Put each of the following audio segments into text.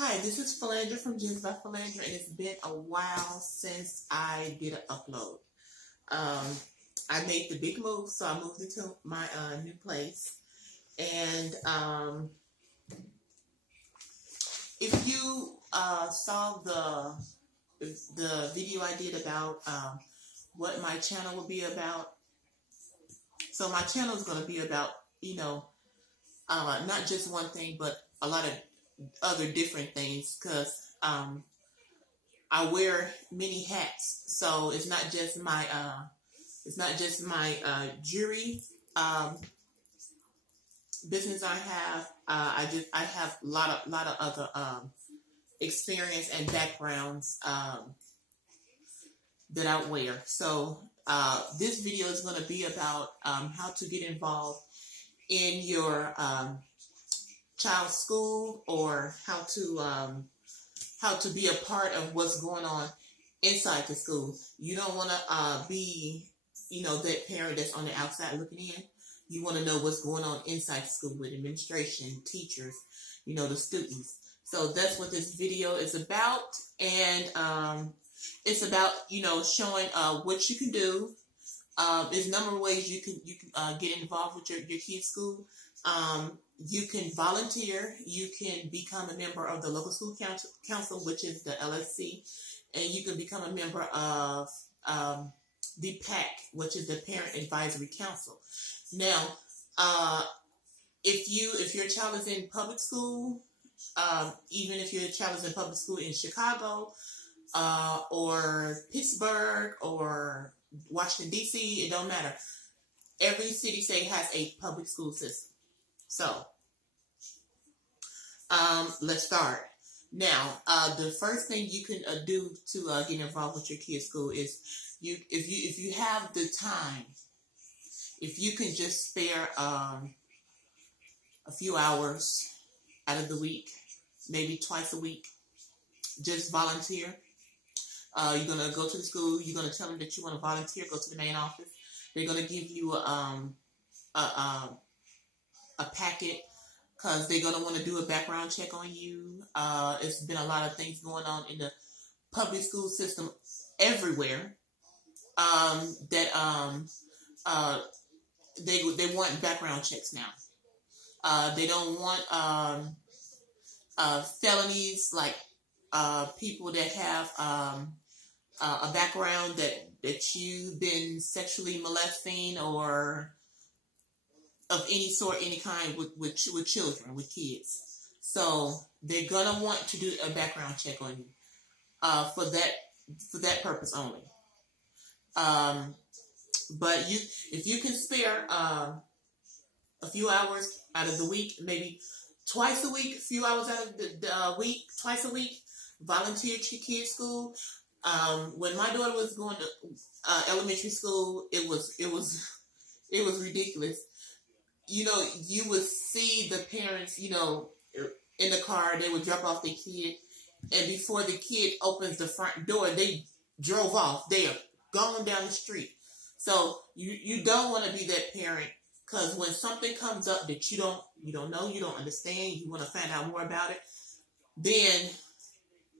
Hi, this is Falandra from Gemz by Falandra, and it's been a while since I did an upload. I made the big move, so I moved into my new place. And if you saw the video I did about what my channel will be about, so my channel is going to be about, not just one thing, but a lot of other different things, because I wear many hats. So it's not just my jewelry business I have. I have a lot of other experience and backgrounds that I wear. So this video is going to be about how to get involved in your child's school, or how to be a part of what's going on inside the school. You don't want to be, that parent that's on the outside looking in. You want to know what's going on inside the school with administration, teachers, the students. So that's what this video is about, and it's about showing what you can do. There's a number of ways you can get involved with your kids' school. You can volunteer. You can become a member of the local school council, which is the LSC, and you can become a member of the PAC, which is the Parent Advisory Council. Now, if your child is in public school, even if your child is in public school in Chicago, or Pittsburgh, or Washington D.C., it don't matter. Every city state has a public school system. So, let's start. Now, the first thing you can do to get involved with your kids' school is if you have the time, if you can just spare a few hours out of the week, maybe twice a week, just volunteer. You're gonna go to the school. You're gonna tell them that you want to volunteer. Go to the main office. They're gonna give you a packet, because they're going to want to do a background check on you. It's been a lot of things going on in the public school system everywhere that they want background checks now. They don't want felonies, like people that have a background that you've been sexually molesting or of any sort, any kind with children, with kids. So they're gonna want to do a background check on you for that purpose only. But if you can spare a few hours out of the week, maybe twice a week, a few hours out of the week, twice a week, volunteer at your kids' school. When my daughter was going to elementary school, it was ridiculous. You would see the parents, in the car. They would drop off their kid, and before the kid opens the front door, they drove off. They are going down the street. So you don't want to be that parent, because when something comes up that you don't know, you don't understand, you want to find out more about it, then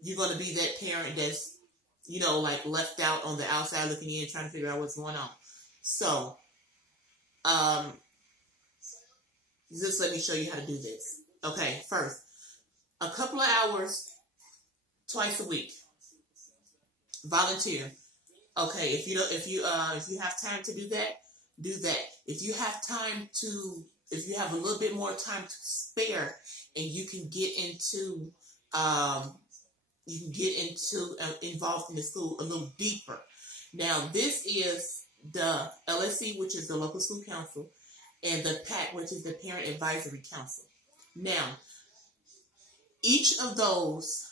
you're going to be that parent that's, like left out on the outside looking in, trying to figure out what's going on. So, just let me show you how to do this. Okay, first, a couple of hours, twice a week. Volunteer. Okay, if you have time to do that, do that. If you have a little bit more time to spare, and you can get into involved in the school a little deeper. Now, this is the LSC, which is the local school council, and the PAC, which is the Parent Advisory Council. Now, each of those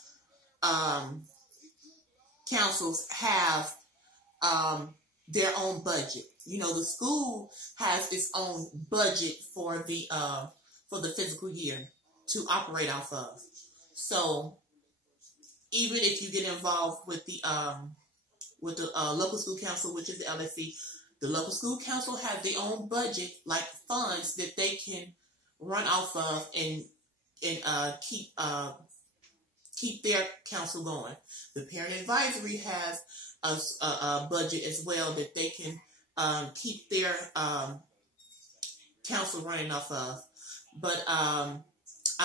councils have their own budget. The school has its own budget for the fiscal year to operate off of. So, even if you get involved with the local school council, which is the LSC, the local school council has their own budget, like funds that they can run off of and keep keep their council going. The parent advisory has a budget as well that they can keep their council running off of. But I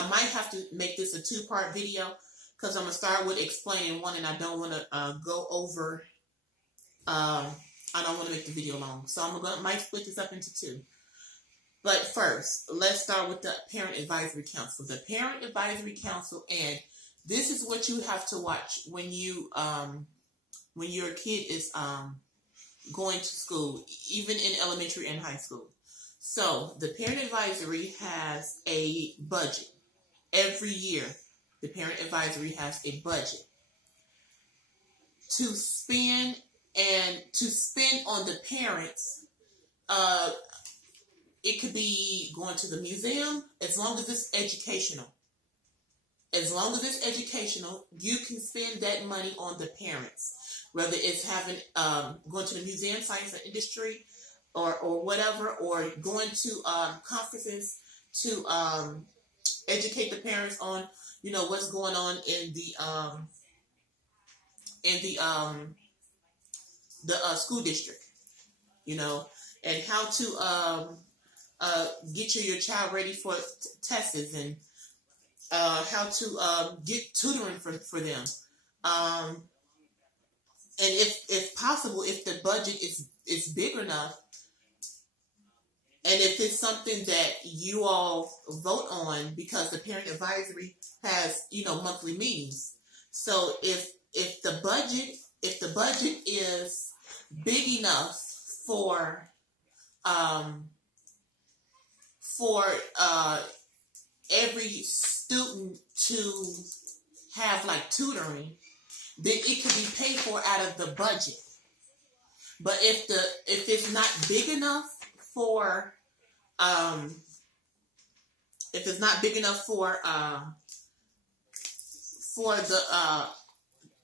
might have to make this a 2-part video because I'm going to start with explaining one, and I don't want to go over, I don't want to make the video long. So might split this up into 2. But first, let's start with the Parent Advisory Council. The Parent Advisory Council, and this is what you have to watch when you when your kid is going to school, even in elementary and high school. So the Parent Advisory has a budget. Every year, the Parent Advisory has a budget to spend on the parents. It could be going to the museum, as long as it's educational. As long as it's educational, you can spend that money on the parents. Whether it's having going to the museum, science and industry, or whatever, or going to conferences to educate the parents on, you know, what's going on in the school district, you know, and how to get your child ready for tests, and how to get tutoring for them. And if possible, if the budget is big enough, and if it's something that you all vote on, because the Parent Advisory has, you know, monthly meetings. So if the budget is big enough for every student to have like tutoring, then it could be paid for out of the budget. But if it's not big enough for the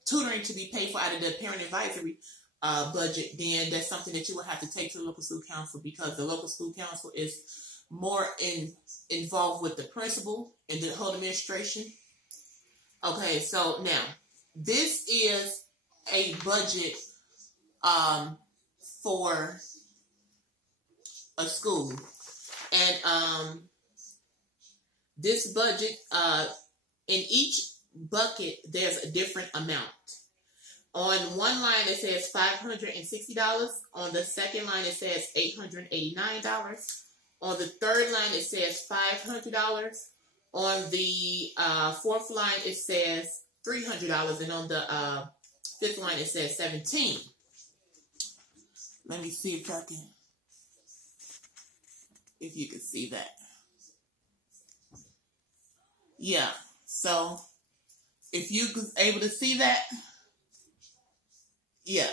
tutoring to be paid for out of the Parent Advisory budget, then that's something that you will have to take to the local school council, because the local school council is more involved with the principal and the whole administration. Okay, so now this is a budget for a school, and this budget, in each bucket there's a different amount. On one line it says $560. On the second line it says $889. On the third line it says $500. On the fourth line it says $300, and on the fifth line it says $17. Let me see if you can see that. Yeah, so if you was able to see that, yeah.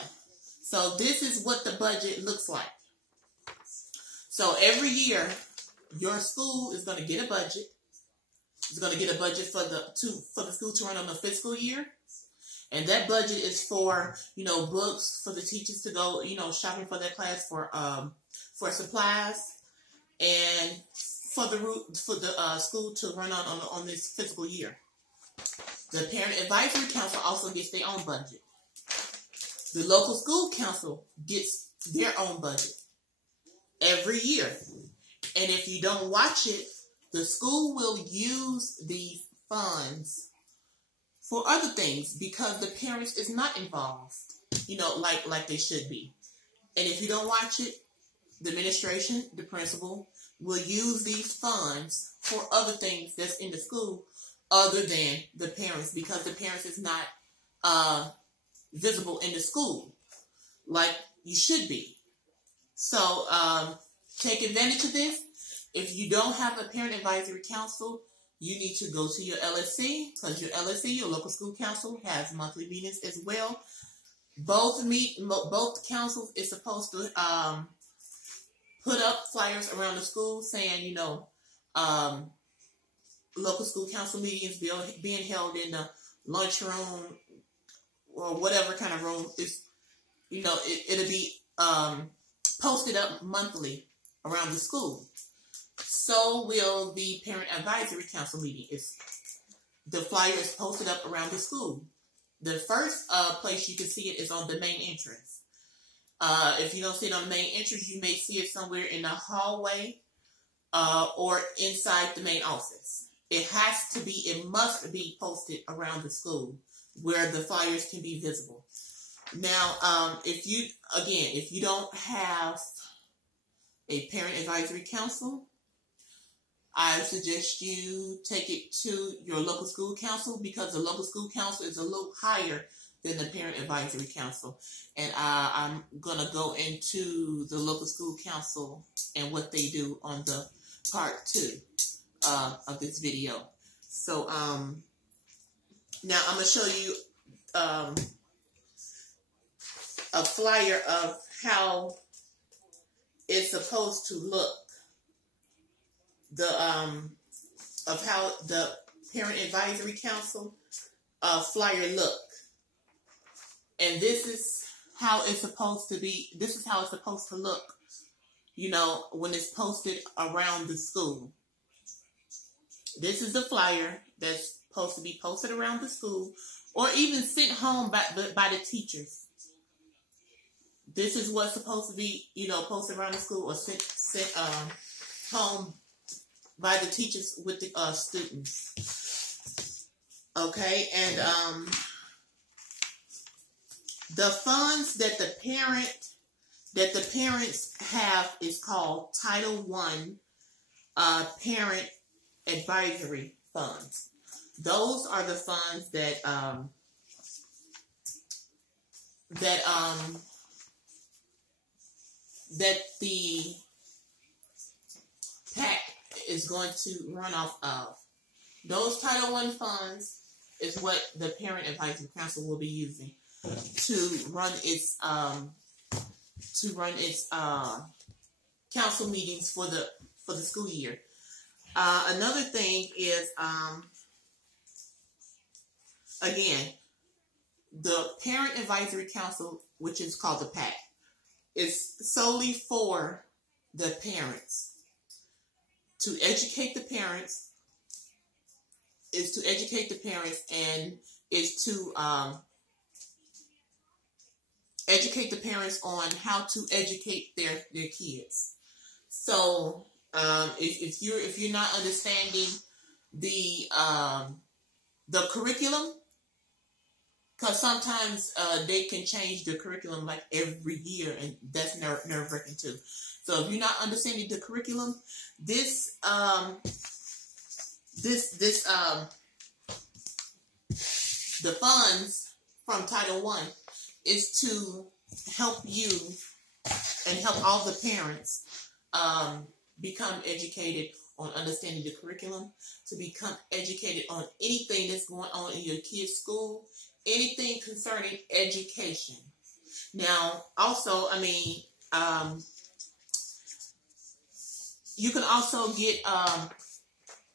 So this is what the budget looks like. So every year, your school is going to get a budget. It's going to get a budget for the school to run on the fiscal year. And that budget is for, you know, books, for the teachers to go, you know, shopping for their class, for supplies, and for the school to run on this fiscal year. The Parent Advisory Council also gets their own budget. The local school council gets their own budget every year. And if you don't watch it, the school will use the funds for other things because the parents is not involved, you know, like they should be. And if you don't watch it, the administration, the principal, will use these funds for other things that's in the school other than the parents, because the parents is not visible in the school like you should be. So take advantage of this. If you don't have a Parent Advisory Council, you need to go to your LSC, because your LSC, your local school council, has monthly meetings as well. Both councils is supposed to put up flyers around the school saying, you know, local school council meetings being held in the lunchroom or whatever kind of room. Is, you know, it'll be posted up monthly around the school. So will the Parent Advisory Council meeting. the flyer is posted up around the school. The first place you can see it is on the main entrance. If you don't see it on the main entrance, you may see it somewhere in the hallway or inside the main office. It must be posted around the school where the flyers can be visible. Now, if you don't have a parent advisory council, I suggest you take it to your local school council, because the local school council is a little higher than the parent advisory council. And I'm going to go into the local school council and what they do on the part 2 of this video. So now I'm going to show you a flyer of how it's supposed to look. Of how the Parent Advisory Council flyer look. And this is how it's supposed to be. This is how it's supposed to look, you know, when it's posted around the school. This is the flyer that's supposed to be posted around the school, or even sent home by the teachers. This is what's supposed to be, you know, posted around the school or sent home by the teachers with the students. Okay, and the funds that the parents have is called Title I Parent Advisory Funds. Those are the funds that the PAC is going to run off of. Those Title I funds is what the Parent Advisory Council will be using to run its council meetings for the school year. Another thing is again, the Parent Advisory Council, which is called the PAC, is solely for the parents. To educate the parents, and is to educate the parents on how to educate their kids. So if you're not understanding the curriculum, because sometimes they can change the curriculum like every year, and that's nerve-wracking too. So if you're not understanding the curriculum, the funds from Title I is to help you and help all the parents become educated on understanding the curriculum, to become educated on anything that's going on in your kids' school, anything concerning education. Now, also, I mean, you can also get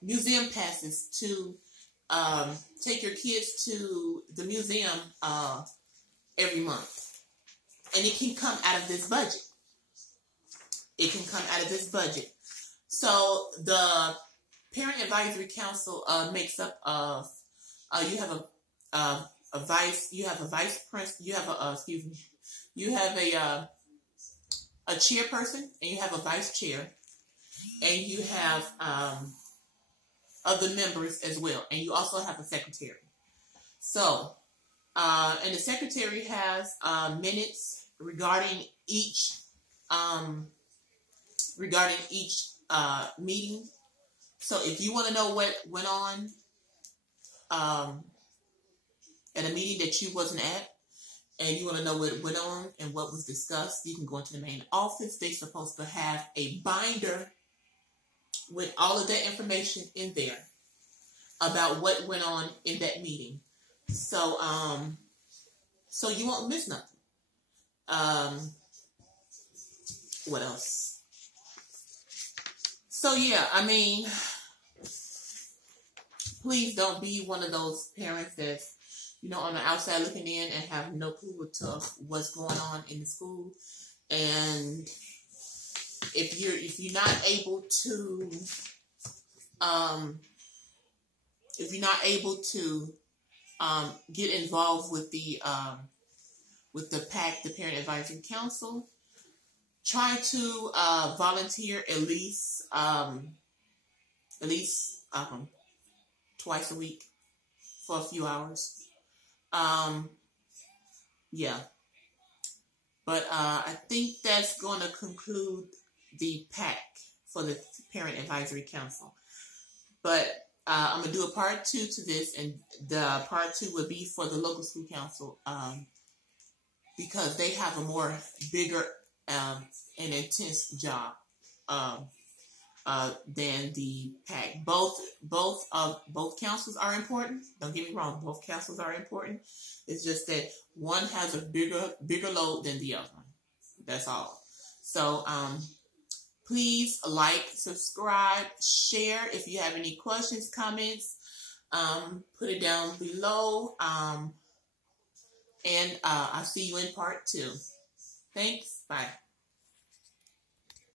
museum passes to take your kids to the museum every month. And it can come out of this budget. So the Parent Advisory Council makes up of you have a chairperson, and you have a vice chair, and you have other members as well, and you also have a secretary. So, and the secretary has minutes regarding each meeting. So if you want to know what went on at a meeting that you wasn't at, and you want to know what went on and what was discussed, you can go into the main office. They're supposed to have a binder with all of that information in there about what went on in that meeting. So, so you won't miss nothing. What else? So yeah, I mean, please don't be one of those parents that's, you know, on the outside looking in and have no clue to what's going on in the school. And if you're not able to if you're not able to get involved with the PAC, the Parent Advisory Council, try to volunteer at least twice a week for a few hours. Yeah. But I think that's going to conclude the PAC for the Parent Advisory Council. But I'm going to do a part 2 to this, and the part 2 would be for the local school council because they have a more bigger and intense job than the PAC. Both councils are important. Don't get me wrong, both councils are important. It's just that one has a bigger load than the other one. That's all. So please like, subscribe, share. If you have any questions, comments, put it down below. And I'll see you in part 2. Thanks. Bye.